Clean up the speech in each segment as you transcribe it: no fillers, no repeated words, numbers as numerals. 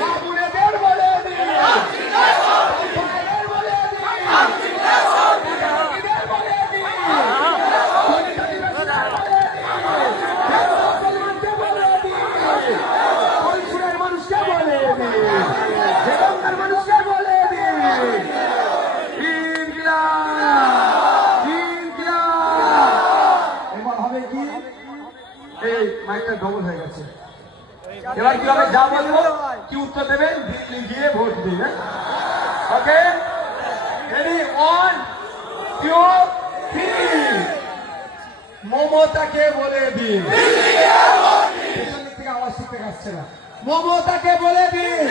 বাবুরেদের বলে দিন, বলে দিন, মানুষকে বলে দিন, মানুষকে বলে দিন, এবার হবে কি এই মাইকটা ডবল হয়ে গেছে। এবার কি হবে, যা বলবো কি উত্তর দেবেন, দিল্লি গিয়ে ভোট দিন। ওকে, রেডি, 1 2 3। মমতাকে বলে দিন, পেছন দিক থেকে আওয়াজ শিখতে আসছে না। মমতাকে বলে দিন,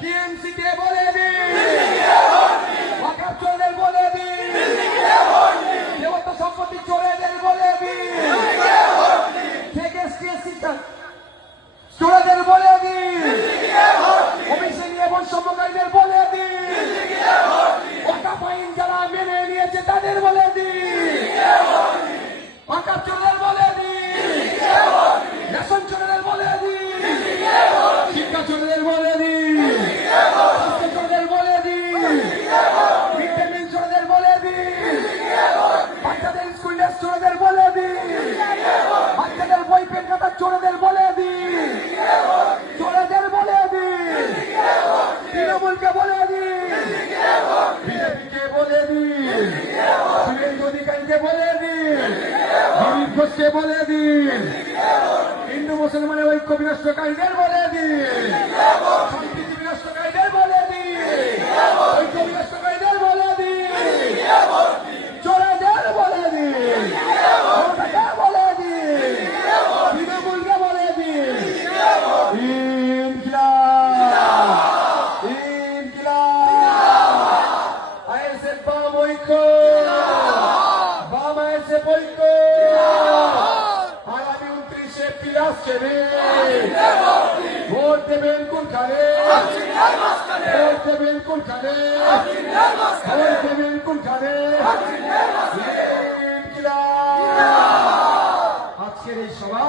টিএমসি কে বলে দিন, ওয়াকফ চোরদের বলে দিন, দেবত্ব সম্পত্তি চোরেদের বলে দিন, চোরেদের বলে দিন, ওবিসি নিয়ে বৈষম্যকারীদের বলে দিন, ওয়াকফ আইন যারা মেনে নিয়েছে তাদের বলে দিন, ওয়াকফ চোরদের বলে দিন, রেশন চোরদের বলে দিন, শিক্ষা চোরদের বলে দিন, স্বাস্থ্য চোরদের বলে দিন, মিড ডে মিল চোরদের বলে দিন, বাচ্চাদের স্কুল ড্রেস চোরদের বলে দিন, বাচ্চাদের বই পেন খাতা চোরদের বলে দিন, চোরদের বলে দিন, তৃণমূলকে বলে দিন, বিজেপিকে বলে দিন, শুভেন্দু অধিকারীকে বলে দিন, দিলীপ ঘোষকে বলে দিন, হিন্দু মুসলমানের ঐক্য বিনষ্টকারীদের বলে দিন, সম্প্রীতি বিনষ্টকারীদের বলে দিন, ঐক্য বিনষ্টকারীদের বলে দিন, চোরেদের বলে দিন, মমতাকে বলে দিন, তৃণমূলকে বলে দিন, ইনকিলাব, ইনকিলাব, আইএসএফ বাম ঐক্য, বাম আইএসএফ ঐক্য, আগামী 29 এপ্রিল আসছে রে, ভোট দেবেন কোনখানে, ভোট দেবেন কোনখানে, ভোট দেবেন কোনখানে, ইনকিলাব। আজকের এই সভা